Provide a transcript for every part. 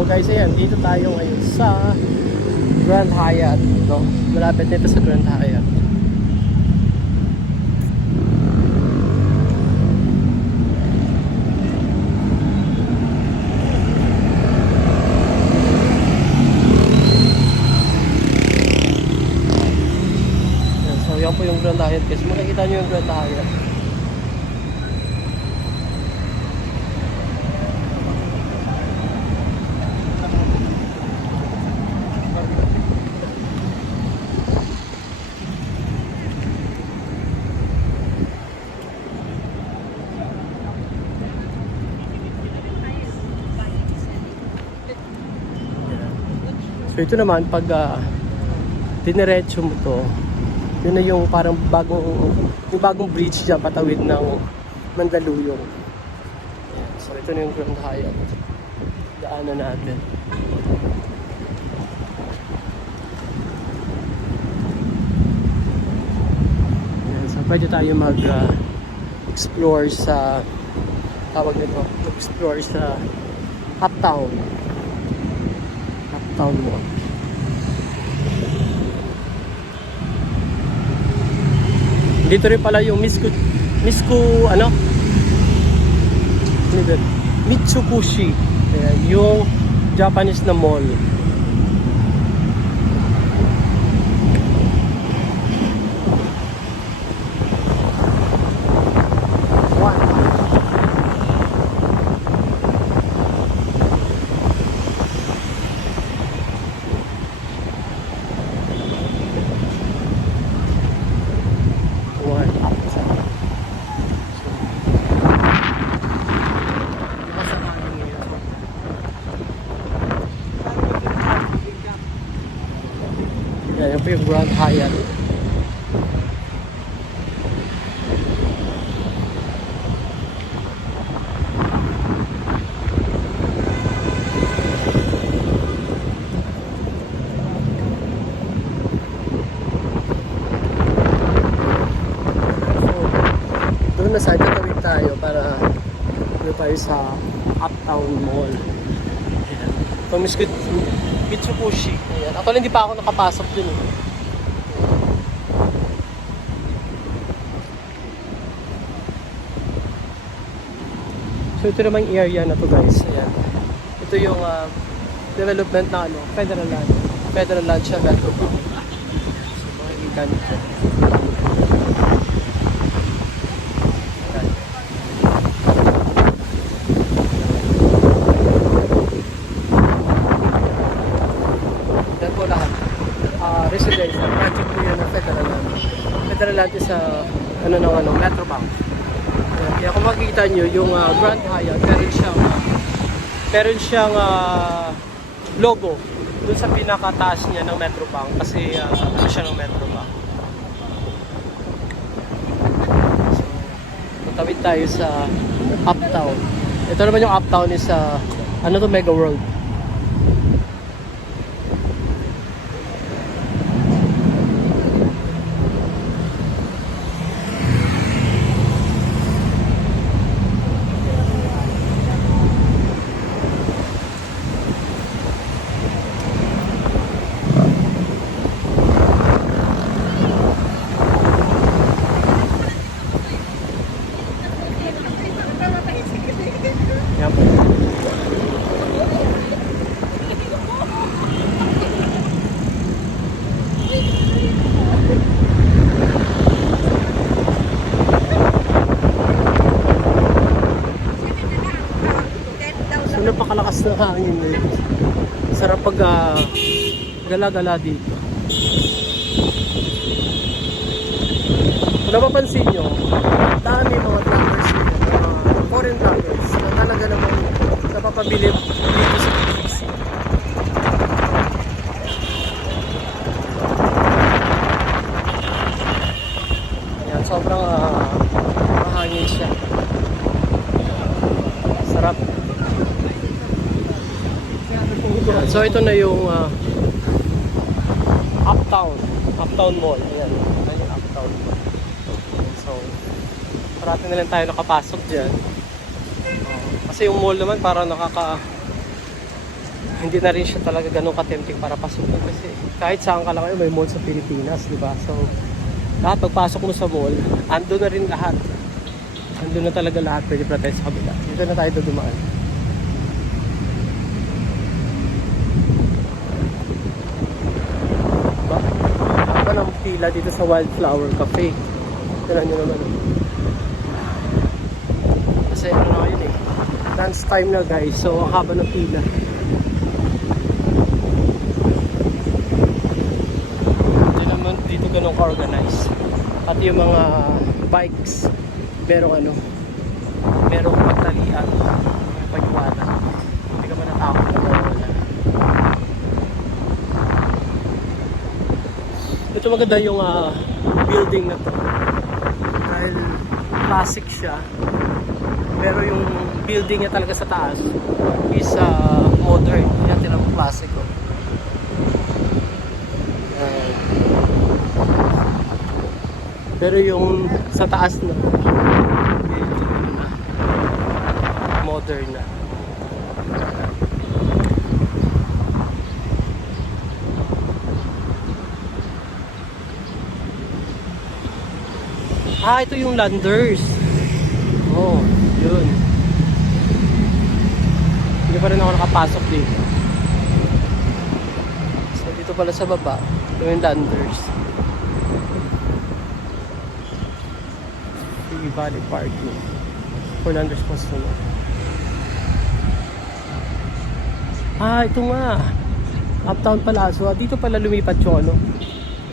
So guys, ayan, dito tayo ngayon sa Grand Hyatt. No? Malapit nito sa Grand Hyatt. Ayan, so yan po yung Grand Hyatt guys. Makikita nyo yung Grand Hyatt. So ito naman pag uh, diniretso mo to, yun na yung parang bagong yung bagong bridge dyan patawid ng Mandaluyong. Ayan. So ito na yung Grand Hyatt. Daanan natin. Ayan. So pwede tayo mag uh, explore sa tawag nito, explore sa Uptown. Mall. Dito rin pala yung Misku Misku ano? Ano? Mitsukushi. Yung Japanese na mall. One. One. Yan, yan po yung Grand Hyatt. Doon na sa tatawid tayo para doon sa Uptown Mall. Ayan. So, Miskut, Mitsukushi. Ayan. Actually, hindi pa ako nakapasok dun. eh. So, ito namang area na to guys. Ayan. Ito yung ah, development na ano, federal land. Federal land siya, Metro. So, makikita nito. Yan po lahat. Ah, residence, project po yan ng federal land. Is sa ano ng ano, Metro Bank. Ayan, Kaya kung makikita nyo, yung ah, Grand Hyatt, meron siyang ah, meron siyang ah, logo dun sa pinakataas niya ng Metro Bank kasi ah, ano siya ng Metro Bank. So, tatawid tayo sa Uptown. Ito naman yung Uptown is sa ano to Mega World. Napakalakas ng hangin ngayon. Sarap pag ah, gala-gala dito. Kung napapansin nyo, dami mga mga foreign truckers na talaga namang napapabili dito sa BGC. Yan, sobrang ah, mahangin siya. Sarap. Yan, so ito na yung ah, Uptown. Uptown Mall. Ayan. Ayan yung Uptown Mall. So, parati na lang tayo nakapasok dyan. Kasi yung mall naman para nakaka hindi na rin siya talaga ganun ka-tempting para pasukin kasi kahit saan ka lang kayo, may mall sa Pilipinas, di ba? So, lahat pagpasok mo sa mall, ando na rin lahat. Ando na talaga lahat, pwede tayo sa kabila. Dito na tayo dumaan. Diba? Haba ng pila dito sa Wildflower Cafe. Tignan nyo naman. Kasi ano na yun eh. Lunch time na guys, so ang haba ng pila. Hindi naman dito ganun ka-organize. At yung mga bikes, merong ano, merong pagtalian, pagkuwatan. Hindi ka man natakot na mawala. Ito maganda yung ah, building na to. Dahil classic siya. Pero yung building niya talaga sa taas is ah, modern. Yan tinang oh. Yan. Pero yung sa taas na, modern na. Ah, ito yung Landers. Oh, yun. Hindi pa rin ako nakapasok dito. So, dito pala sa baba, ito yung Landers. Free Valley Parking. For Landers Customer. Ah, ito nga. Uptown Palazzo. Ah, Dito pala lumipat yung ano,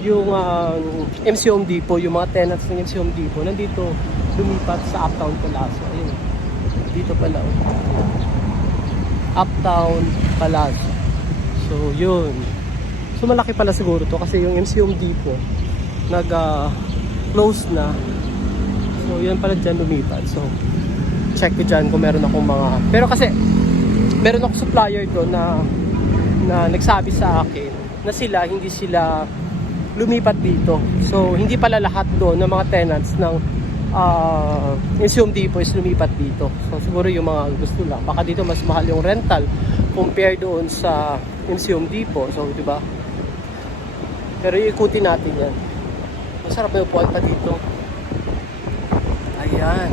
yung um, MC Depot, yung mga tenants ng MC Home Depot, nandito lumipat sa Uptown Palazzo. Ayun. Dito pala. Oh. Uptown Palazzo. So, yun. So, malaki pala siguro to kasi yung MC Home Depot nag ah, close na. So, yan pala dyan lumipat. So, check ko dyan kung meron akong mga... Pero kasi, meron ako supplier doon na na nagsabi sa akin na sila hindi sila lumipat dito. So hindi pala lahat doon ng mga tenants ng uh, Home Depot is lumipat dito. So siguro yung mga gusto lang. Baka dito mas mahal yung rental compare doon sa Home Depot. So di ba? Pero iikutin natin yan. Masarap na upuan pa dito. Ayan.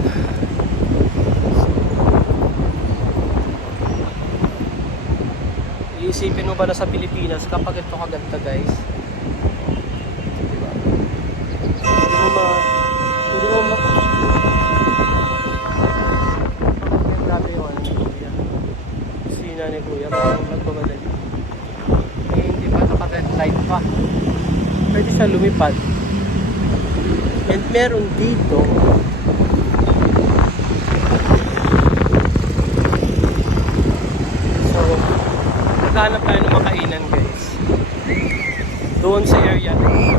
Iisipin mo ba na sa Pilipinas kapag ito kaganda guys? Diba? Hindi mo ma... Hindi mo ma... Grabe yung ano ni Kuya. Sina ni Kuya. Parang nagmamadali. Eh, hindi pa naka-red light pa. Pwede siya lumipad. And meron dito So, naghanap tayo ng makainan guys. Doon sa area na.